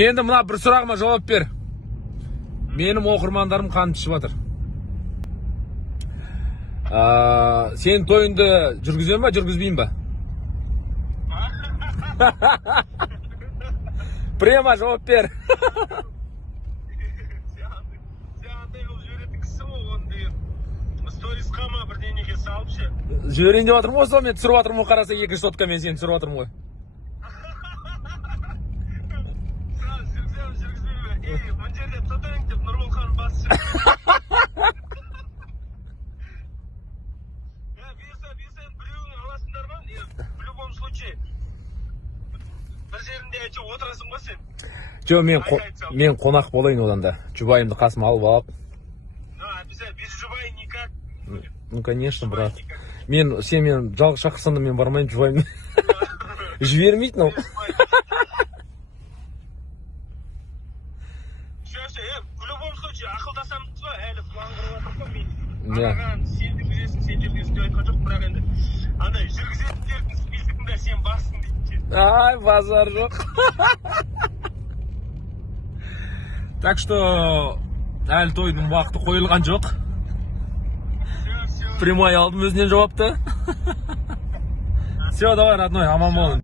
Енді мына бір сұрағыма жауап бер. Менің оқырмандарым қанды ішіп жатыр. Сен тойынды жүргізем ба, жүргізбеймін ба? Прямо жауап бер. Жіберейін деп жатырмын ғой, сол мен түсіріп жатырмын ғой, қараса екінші сотка мен сені түсіріп жатырмын ғой. Мына жерде тұтайын деп Нұрболхан басшы. Берсен біреуін аласыңдар ма? В любом случае бір жерінде отырасың ғой сен. Жоқ, мен қонақ болайын одан да. Жұбайымды қасыма алып алып. Без жұбайы никак. Ну, конечно, брат. Сен мен жалғыз шақырсам да мен бармаймын, жұбайымды. Жібермейді, но. В любом случае, ақылдасамыз ба, әлі қуаңғырып жатыр ғой мен. Анаған сен жүргізесің деп айтқан жоқ, бірақ енді андай жүргізетіндердің списогында сен барсың дейді. Ай, базар жоқ. Так что, әлі тойдың уақыты қойылған жоқ. Прямой алдым өзінен жауапты. Все, давай, родной, аман болың.